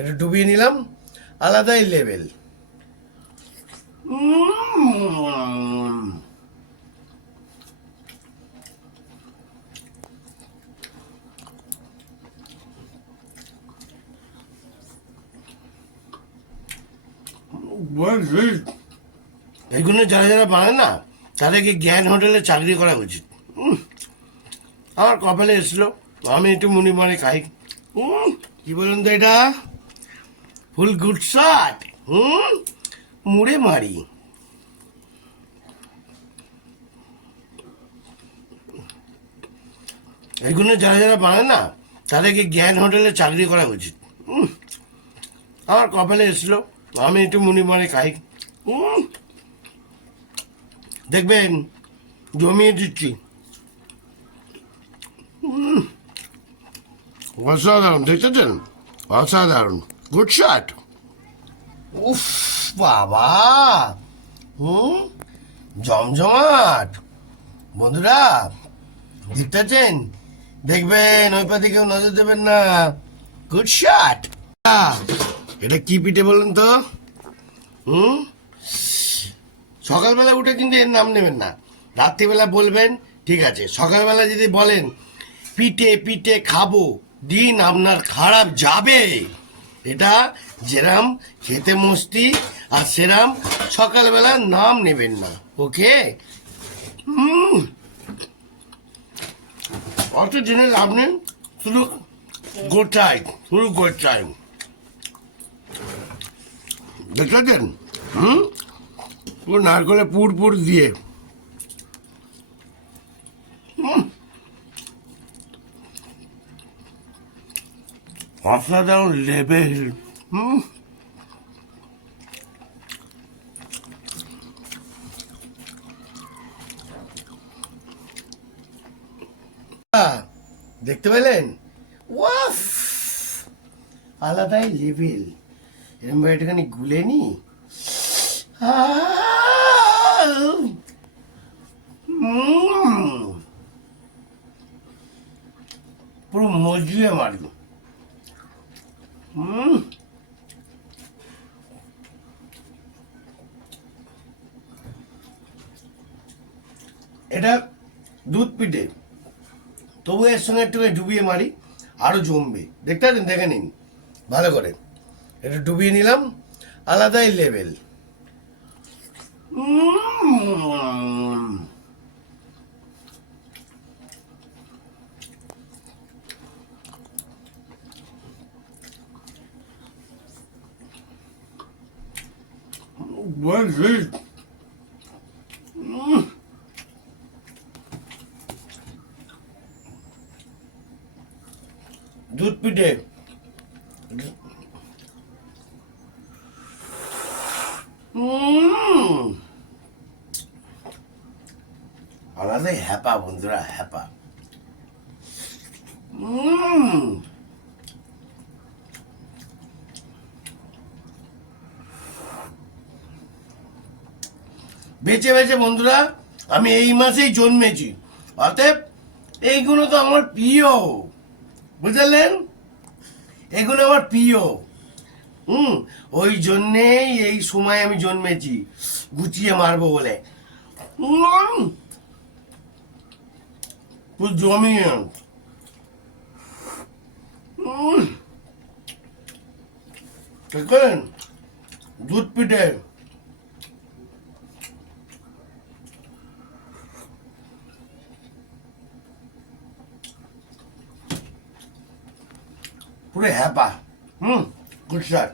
একটু ডুবিয়ে নিলাম, আলাদাই লেভেল। এইগুলো যারা যারা বানায় না, তাদেরকে জ্ঞান হোটেলে চাকরি করা উচিত। আমার কপালে এসলো, আমি একটু মুড়ি মারে খাই। কি বলুন তো এটা? ফুল গুড শট। মুড়ে মারি। এইগুলো যারা যারা বানায় না, তাদেরকে জ্ঞান হোটেলে চাকরি করা উচিত। আমার কপালে এসলো, আমি একটু মুড়ি মারে খাই। দেখবেন জমিয়ে দিচ্ছি। অসাধারণ, দেখেছেন? অসাধারণ, গুড শট। উফ বাবা, জমজমাট। বন্ধুরা দেখতেছেন? দেখবেন ওই পাতে কেউ নজর দেবেন না। Good shot. এটা কি পিঠে বলুন তো? সকালবেলা উঠে কিন্তু এর নাম নেবেন না, রাত্রিবেলা বলবেন। ঠিক আছে, সকালবেলা যদি বলেন পিঠে পিঠে খাবো, দিন আপনার খারাপ যাবে। এটা যেরাম খেতে মস্তি, আর সেরাম সকালবেলা নাম নেবেন না। ওকে? অত জেনে লাভ নেই, শুধু গোটাই, শুধু গোটাই। দেখেছেন? পুরো নারকলে পুর পুর দিয়ে। অসাধারণ লেভেল। দেখতে পেলেন? ওয়াফ, আলাদাই লেভেল। এরকম একটুখানি গুলে নি। পুরো মজলিয়ে মারল। এটা দুধ পিঠে, তবু এর সঙ্গে একটু ডুবিয়ে মারি, আরো জমবে। দেখতে পাচ্ছেন? দেখে নিন ভালো করে। একটু ডুবিয়ে নিলাম, আলাদাই লেভেল। What is this? দুধ পিঠে। আলাদাই হ্যাপা বন্ধুরা, হ্যাপা। বেঁচে বেঁচে বন্ধুরা আমি এই মাসেই জন্মেছি, অতএব এইগুলো তো আমার প্রিয়। বুঝলেন? এগুলো আমার প্রিয়। ওই জন্যেই এই সময় আমি জন্মেছি, গুছিয়ে মারবো বলে। পুরো জমিয়ে। দেখলেন? দুধ পিঠে। পুরো হ্যাপা। Good shot.